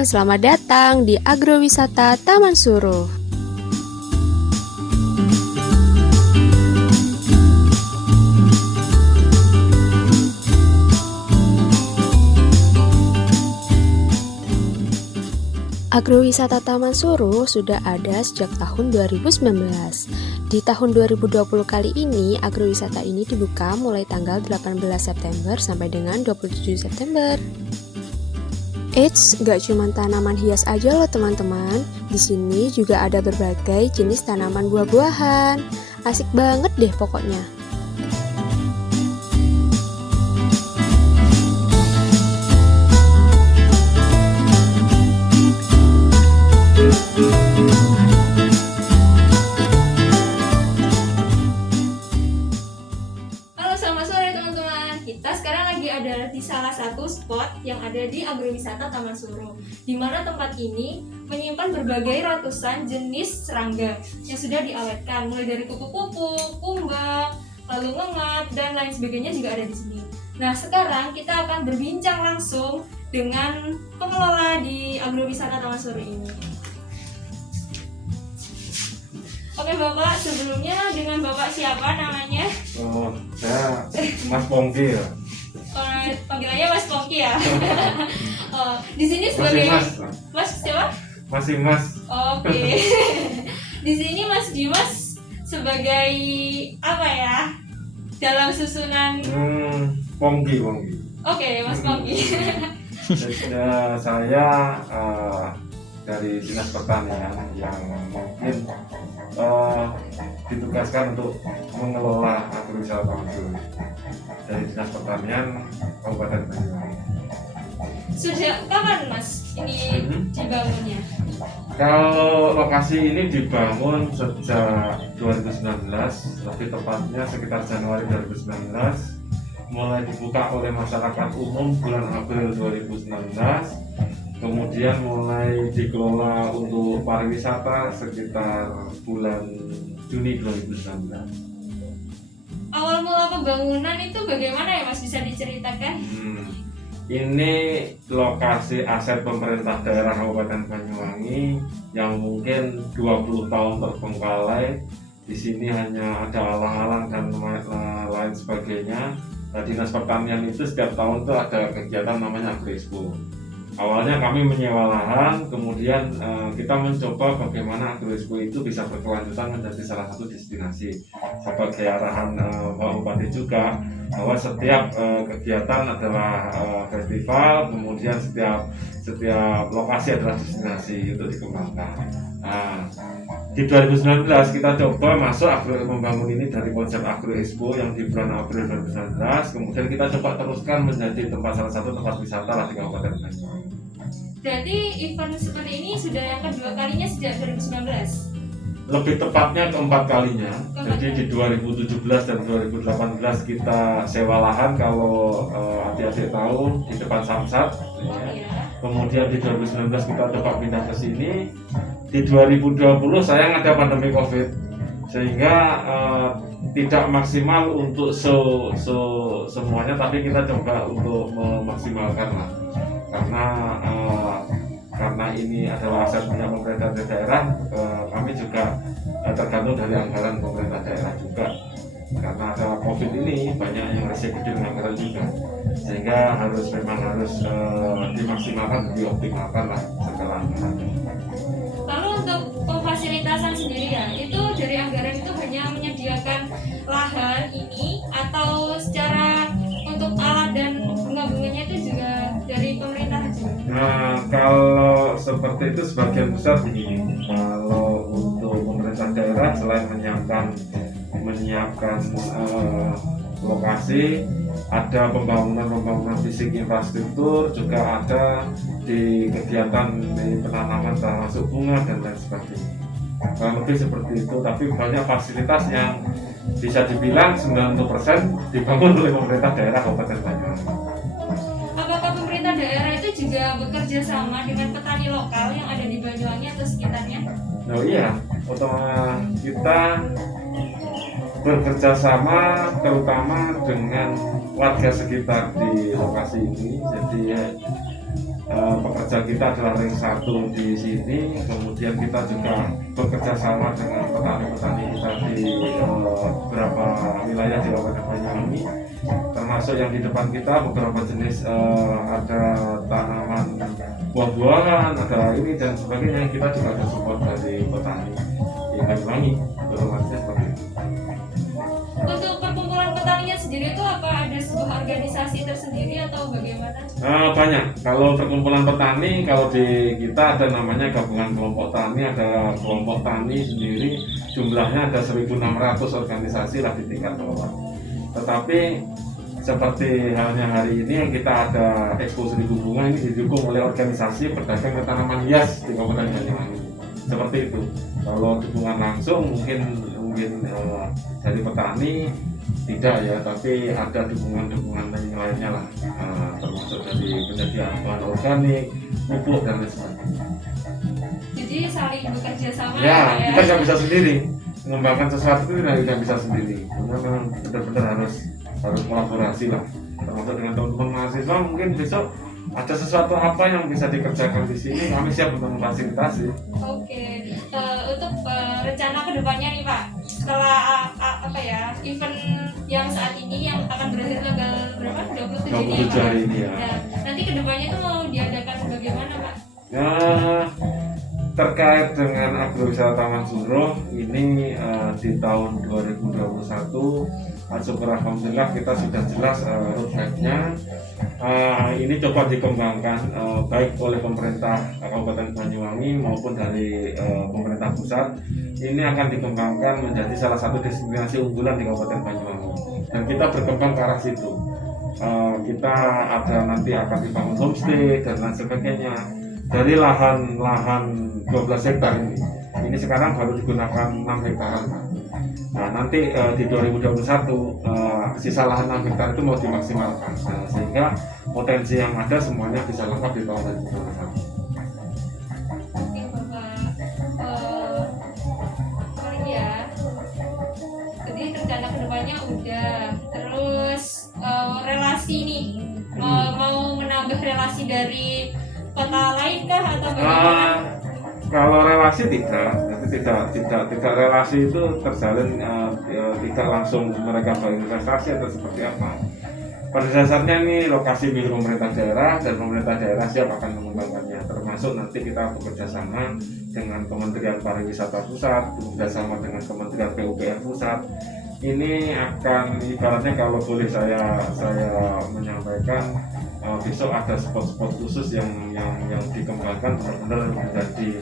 teman-teman, selamat datang di Agrowisata Taman Suruh. Agrowisata Taman Suruh sudah ada sejak tahun 2019. Di tahun 2020 kali ini, agrowisata ini dibuka mulai tanggal 18 September sampai dengan 27 September. Eits, gak cuma tanaman hias aja loh teman-teman. Di sini juga ada berbagai jenis tanaman buah-buahan. Asik banget deh pokoknya. Kita sekarang lagi ada di salah satu spot yang ada di Agrowisata Taman Suruh, di mana tempat ini menyimpan berbagai ratusan jenis serangga yang sudah diawetkan, mulai dari kupu-kupu, kumbang, lalu ngengat, dan lain sebagainya juga ada di sini. Nah, sekarang kita akan berbincang langsung dengan pengelola di Agrowisata Taman Suruh ini. Oke Bapak, sebelumnya dengan Bapak siapa namanya? Oh, saya Mas Pongki ya. Panggilannya Mas Pongki ya. Di sini sebagai Mas siapa? Masih Mas. Oke. Di sini Mas Dimas sebagai apa ya? Dalam susunan Pongki. Oke, Mas Pongki. Saya dari Dinas Pertanian yang mungkin ditugaskan untuk mengelola agrowisata Taman Suruh dari Dinas Pertanian Kabupaten Banyuwangi. Sudah kapan Mas ini dibangunnya? Kalau lokasi ini dibangun sejak 2019, lebih tepatnya sekitar Januari 2019, mulai dibuka oleh masyarakat umum bulan April 2019. Kemudian mulai dikelola untuk pariwisata sekitar bulan Juni 2019. Awal mula pembangunan itu bagaimana ya Mas, bisa diceritakan? Ini lokasi aset pemerintah daerah Kabupaten Banyuwangi yang mungkin 20 tahun terbengkalai. Di sini hanya ada alang-alang dan lain sebagainya. Nah, Dinas Pertanian itu setiap tahun itu ada kegiatan namanya Agro-Expo. Awalnya kami menyewa lahan, kemudian kita mencoba bagaimana Agro-Expo itu bisa berkelanjutan menjadi salah satu destinasi. Sebagai arahan Pak Bupati juga, bahwa setiap kegiatan adalah festival, kemudian setiap lokasi adalah destinasi untuk dikembangkan. Nah, di 2019 kita coba masuk membangun ini dari konsep Agro-Expo yang di bulan April 2019, kemudian kita coba teruskan menjadi salah satu tempat wisata lah di Kabupaten Banyuwangi. Berarti event seperti ini sudah yang kedua kalinya sejak 2019? Lebih tepatnya keempat kalinya. Jadi di 2017 dan 2018 kita sewa lahan, kalau adik-adik tahu, di depan Samsat. Kemudian di 2019 kita coba pindah ke sini. Di 2020 sayang ada pandemi COVID, sehingga tidak maksimal untuk semuanya, tapi kita coba untuk memaksimalkan lah. Karena ini adalah aset punya pemerintah daerah, kami juga tergantung dari anggaran pemerintah daerah juga. Karena ada COVID ini, banyak yang resiko dengan anggaran juga, sehingga memang harus dimaksimalkan, dioptimalkan lah segala anggaran. Lalu untuk pemfasilitasan sendiri ya, itu dari anggaran itu hanya menyediakan lahan ini, atau secara untuk alat dan bunga-bunganya itu juga dari pemerintah juga? Nah, kalau seperti itu sebagian besar begini. Kalau untuk pemerintah daerah, selain menyiapkan lokasi, ada pembangunan fisik infrastruktur, juga ada di kegiatan di penanaman termasuk bunga dan lain sebagainya. Kurang lebih seperti itu, tapi banyak fasilitas yang bisa dibilang 90% dibangun oleh pemerintah daerah Kabupaten Banyuwangi. Apakah pemerintah daerah itu juga bekerja sama dengan petani lokal yang ada di Banyuwangi atau sekitarnya? Oh iya, kita bekerja sama terutama dengan warga sekitar di lokasi ini. Jadi pekerja kita adalah ring 1 di sini, kemudian kita juga bekerja sama dengan petani-petani kita di beberapa wilayah di Kabupaten Banyuwangi, termasuk yang di depan kita beberapa jenis ada tanaman buah-buahan, ada ini dan sebagainya. Kita juga ada support dari petani di Banyuwangi, informasinya seperti itu. Untuk perkumpulan petaninya sendiri itu apa ada sebuah organisasi tersendiri atau bagaimana? Banyak. Kalau perkumpulan petani, kalau di kita ada namanya gabungan kelompok tani, ada kelompok tani sendiri, jumlahnya ada 1.600 organisasi lah di tingkat bawah. Tetapi seperti halnya hari ini yang kita ada Expo 1000 Bunga, ini didukung oleh organisasi pedagang tanaman hias di Kabupaten Banyuwangi. Seperti itu. Kalau dukungan langsung mungkin dari petani tidak ya, tapi ada dukungan yang lainnya lah, termasuk dari penyediaan bahan organik, pupuk dan lain sebagainya. Jadi saling bekerja sama Ya, ya. kita nggak bisa sendiri mengembangkan sesuatu itu, tidak bisa sendiri. Karena memang benar-benar harus kolaborasi lah, termasuk dengan teman-teman mahasiswa. Mungkin besok ada sesuatu apa yang bisa dikerjakan di sini, kami siap untuk memfasilitasi. Oke. Untuk rencana kedepannya nih Pak, setelah event yang saat ini yang akan berakhir tanggal berapa? 27 ini ya, 27 Pak? hari ini ya. Nah, nanti kedepannya itu mau diadakan bagaimana Pak? Ya, terkait dengan agrowisata Taman Suruh ini di tahun 2021, syukur alhamdulillah kita sudah jelas roadmap-nya. Ini coba dikembangkan baik oleh pemerintah Kabupaten Banyuwangi maupun dari pemerintah pusat. Ini akan dikembangkan menjadi salah satu destinasi unggulan di Kabupaten Banyuwangi, dan kita berkembang ke arah situ. Kita ada nanti akan dibangun homestay dan lain sebagainya. Dari lahan 12 hektar ini sekarang baru digunakan 6 hektaran. Nah, nanti di 2021 sisa lahan 6 hektar itu mau dimaksimalkan, sehingga potensi yang ada semuanya bisa lengkap di tahun 2021. Oke Bapak, paling ya. Jadi rencana kedepannya udah, terus relasi nih, mau menambah relasi dari kota lain kah atau bagaimana? Kalau relasi tidak, tidak relasi itu terjalin tidak langsung mereka berinvestasi atau seperti apa. Pada dasarnya ini lokasi milik pemerintah daerah dan pemerintah daerah siap akan mengembangkannya. Termasuk nanti kita bekerja sama dengan Kementerian Pariwisata Pusat, bekerja sama dengan Kementerian PUPR Pusat. Ini akan ibaratnya kalau boleh saya menyampaikan, besok ada spot-spot khusus yang dikembangkan benar-benar menjadi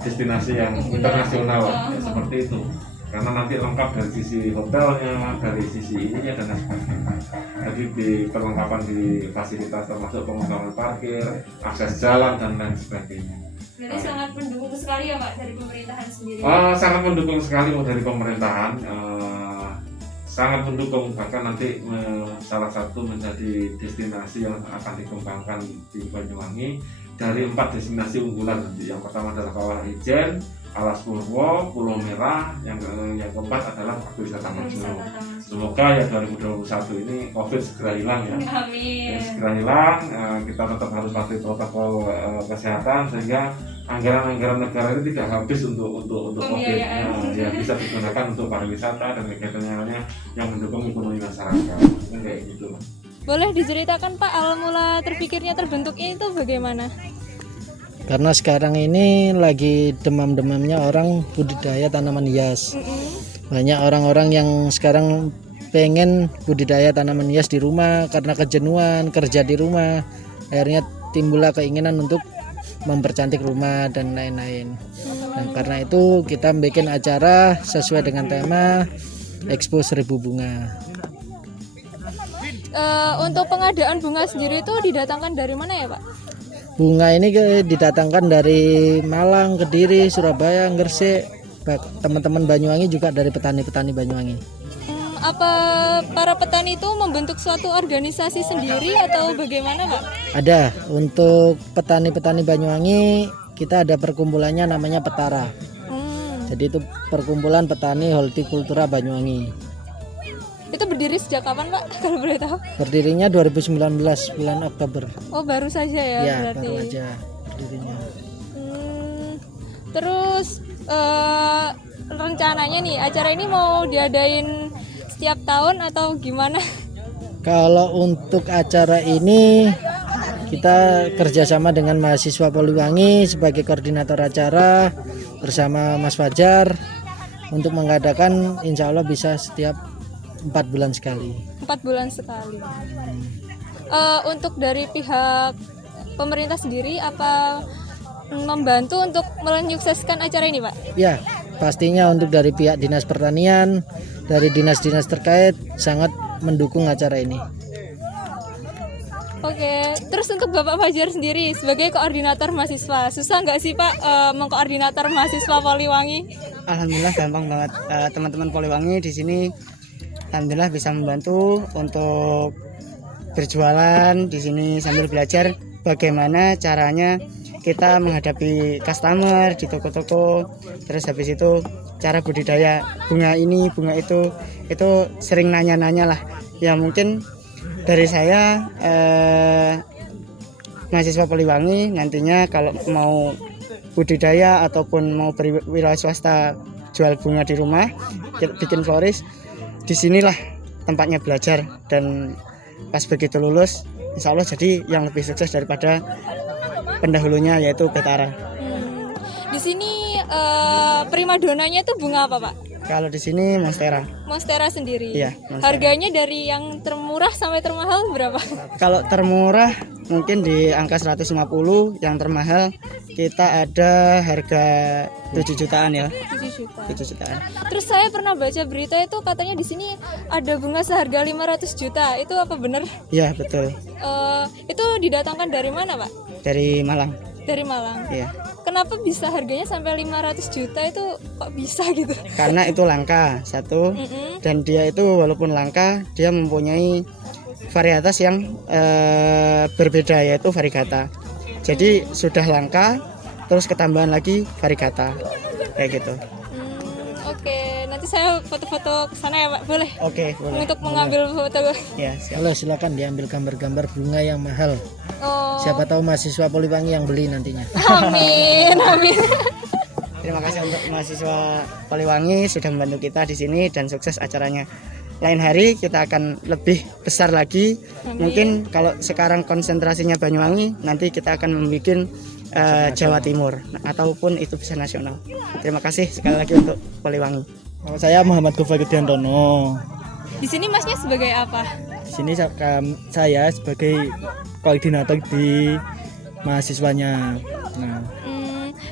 destinasi yang internasional ya, seperti itu. Karena nanti lengkap dari sisi hotelnya, dari sisi ininya dan lain sebagainya. Jadi di perlengkapan di fasilitas termasuk pengembangan parkir, akses jalan dan lain sebagainya. Jadi sangat mendukung sekali ya Pak dari pemerintahan sendiri. Sangat mendukung sekali dari pemerintahan, sangat mendukung, bahkan nanti salah satu menjadi destinasi yang akan dikembangkan di Banyuwangi dari 4 destinasi unggulan nanti. Yang pertama adalah Kawah Ijen, Alas Purwo, Pulau Merah, yang keempat adalah agrowisata Taman Suruh. Semoga ya 2021 ini COVID segera hilang ya. Amin. Segera hilang, kita tetap harus patuhi protokol kesehatan sehingga anggaran-anggaran negara itu tidak habis untuk COVID. Ya bisa digunakan untuk pariwisata dan kegiatan yang lainnya yang mendukung ekonomi masyarakat. Kayak gitu. Boleh diceritakan Pak, awal mula terpikirnya terbentuknya itu bagaimana? Karena sekarang ini lagi demam-demamnya orang budidaya tanaman hias. Banyak orang-orang yang sekarang pengen budidaya tanaman hias di rumah karena kejenuhan kerja di rumah. Akhirnya timbullah keinginan untuk mempercantik rumah dan lain-lain. Nah, karena itu kita bikin acara sesuai dengan tema Expo 1000 Bunga. Untuk pengadaan bunga sendiri itu didatangkan dari mana ya Pak? Bunga ini didatangkan dari Malang, Kediri, Surabaya, Gresik. Teman-teman Banyuwangi juga dari petani-petani Banyuwangi. Apa para petani itu membentuk suatu organisasi sendiri atau bagaimana Pak? Ada, untuk petani-petani Banyuwangi kita ada perkumpulannya namanya Petara. Jadi itu perkumpulan petani hortikultura Banyuwangi. Itu berdiri sejak kapan Pak kalau boleh tahu? Berdirinya 2019 bulan Oktober. Oh baru saja ya, Ya, berarti. baru aja berdirinya. Terus rencananya nih acara ini mau diadain setiap tahun atau gimana? Kalau untuk acara ini kita kerjasama dengan mahasiswa Poliwangi sebagai koordinator acara bersama Mas Fajar untuk mengadakan, insya Allah bisa setiap 4 bulan sekali. 4 bulan sekali. Untuk dari pihak pemerintah sendiri apa membantu untuk menyukseskan acara ini Pak? Ya, pastinya untuk dari pihak Dinas Pertanian, dari dinas-dinas terkait sangat mendukung acara ini. Oke, terus untuk Bapak Fajar sendiri sebagai koordinator mahasiswa, susah nggak sih Pak mengkoordinator mahasiswa Poliwangi? Alhamdulillah gampang banget. Teman-teman Poliwangi di sini alhamdulillah bisa membantu untuk berjualan di sini sambil belajar bagaimana caranya kita menghadapi customer di toko-toko. Terus habis itu cara budidaya bunga ini, bunga itu sering nanya-nanya lah. Ya mungkin dari saya mahasiswa Poliwangi nantinya kalau mau budidaya ataupun mau berwira swasta jual bunga di rumah, bikin floris, disinilah tempatnya belajar, dan pas begitu lulus insya Allah jadi yang lebih sukses daripada pendahulunya yaitu Betara. Di sini primadonanya itu bunga apa Pak? Kalau di sini Monstera. Monstera sendiri. Iya, Monstera. Harganya dari yang termurah sampai termahal berapa? Kalau termurah mungkin di angka 150, yang termahal kita ada harga 7 jutaan ya. 7 juta. 7 jutaan. Terus saya pernah baca berita itu katanya di sini ada bunga seharga 500 juta. Itu apa benar? Iya, betul. Itu didatangkan dari mana, Pak? Dari Malang. Dari Malang. Iya. Kenapa bisa harganya sampai 500 juta itu kok bisa gitu? Karena itu langka, satu. Dan dia itu walaupun langka, dia mempunyai varietas yang berbeda, yaitu variegata. Jadi sudah langka, terus ketambahan lagi variegata, kayak gitu. Oke, nanti saya foto-foto ke sana ya Pak, boleh? Oke, boleh. Untuk mengambil foto. Ya, siap. Halo, silakan diambil gambar-gambar bunga yang mahal. Oh, Siapa tahu mahasiswa Poliwangi yang beli nantinya. amin, amin. Terima kasih untuk mahasiswa Poliwangi sudah membantu kita di sini dan sukses acaranya. Lain hari kita akan lebih besar lagi. Mungkin kalau sekarang konsentrasinya Banyuwangi, nanti kita akan membuat Jawa Timur ataupun itu bisa nasional. Terima kasih sekali lagi untuk Poliwangi. Nama saya Muhammad Gofar Rudiantono. Di sini Masnya sebagai apa? Di sini saya sebagai koordinator di mahasiswanya. Nah,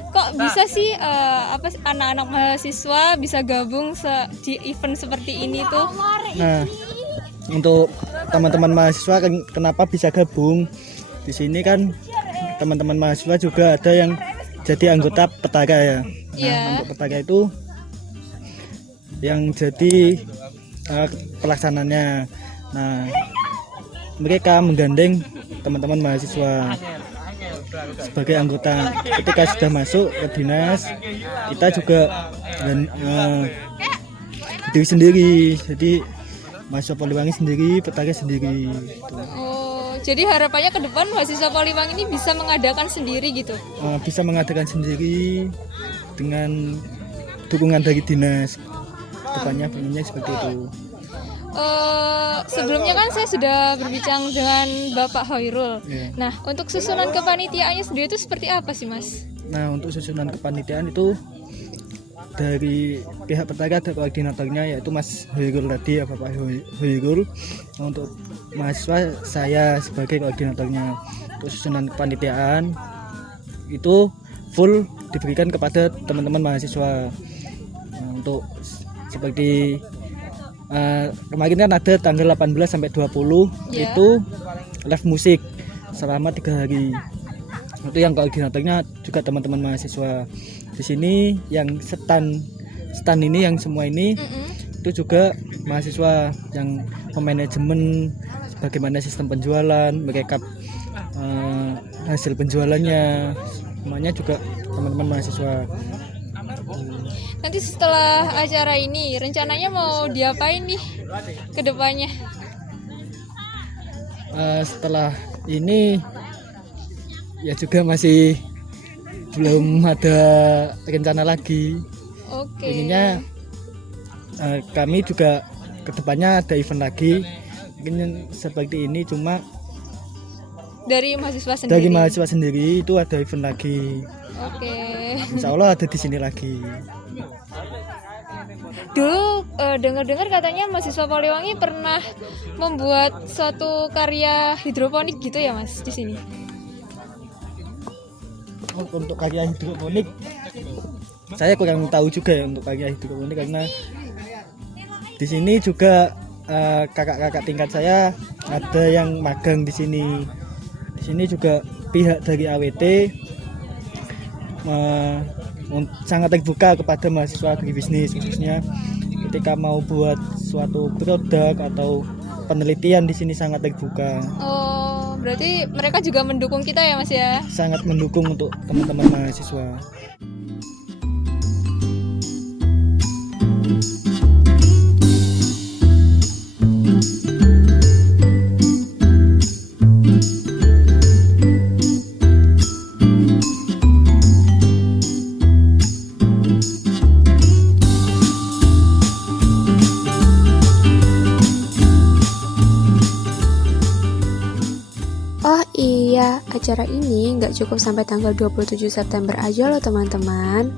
Kok bisa sih anak-anak mahasiswa bisa gabung di event seperti ini tuh? nah, untuk teman-teman mahasiswa kenapa bisa gabung di sini kan? Teman-teman mahasiswa juga ada yang jadi anggota Petaka ya. Nah, Iya. untuk Petaka itu yang jadi pelaksananya. Nah, mereka menggandeng teman-teman mahasiswa sebagai anggota. Ketika sudah masuk ke dinas, kita juga berdiri sendiri. Jadi mahasiswa Poliwangi sendiri, Petaka sendiri. Gitu. Oh, jadi harapannya ke depan mahasiswa Poliwangi ini bisa mengadakan sendiri gitu? Bisa mengadakan sendiri dengan dukungan dari dinas. Depannya pengennya seperti itu. Sebelumnya kan saya sudah berbincang dengan Bapak Hoirul. Ya. Nah, untuk susunan kepanitiaannya sendiri itu seperti apa sih, Mas? Nah, untuk susunan kepanitiaan itu dari pihak Petaka ada koordinatornya yaitu Mas Hoirul tadi ya, Bapak Hoirul. Untuk mahasiswa saya sebagai koordinatornya. Untuk susunan kepanitiaan itu full diberikan kepada teman-teman mahasiswa. Nah, untuk seperti kemarin kan ada tanggal 18 sampai 20 Ya. itu live musik selama 3 hari. Itu yang koordinatornya juga teman-teman mahasiswa. Di sini yang stand ini yang semua ini itu juga mahasiswa yang memanajemen bagaimana sistem penjualan, merekap hasil penjualannya, semuanya juga teman-teman mahasiswa. nanti setelah acara ini rencananya mau diapain nih ke depannya? Setelah ini ya juga masih belum ada rencana lagi. Oke. Ininya kami juga kedepannya ada event lagi mungkin seperti ini, cuma Dari mahasiswa sendiri. dari mahasiswa sendiri itu ada event lagi. Oke. Insya Allah ada di sini lagi. Dulu dengar-dengar katanya mahasiswa Poliwangi pernah membuat suatu karya hidroponik gitu ya Mas di sini. Untuk karya hidroponik saya kurang tahu juga ya untuk karya hidroponik, karena di sini juga kakak-kakak tingkat saya ada yang magang di sini. Di sini juga pihak dari AWT sangat terbuka kepada mahasiswa agribisnis, khususnya ketika mau buat suatu produk atau penelitian di sini sangat terbuka. Oh, berarti mereka juga mendukung kita ya Mas ya? Sangat mendukung untuk teman-teman mahasiswa. Oh iya, acara ini nggak cukup sampai tanggal 27 September aja loh teman-teman.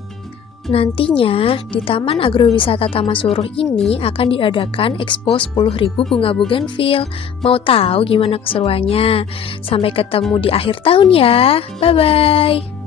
Nantinya di Taman Agrowisata Taman Suruh ini akan diadakan Expo 10.000 bunga bougainville. Mau tahu gimana keseruannya? Sampai ketemu di akhir tahun ya. Bye-bye.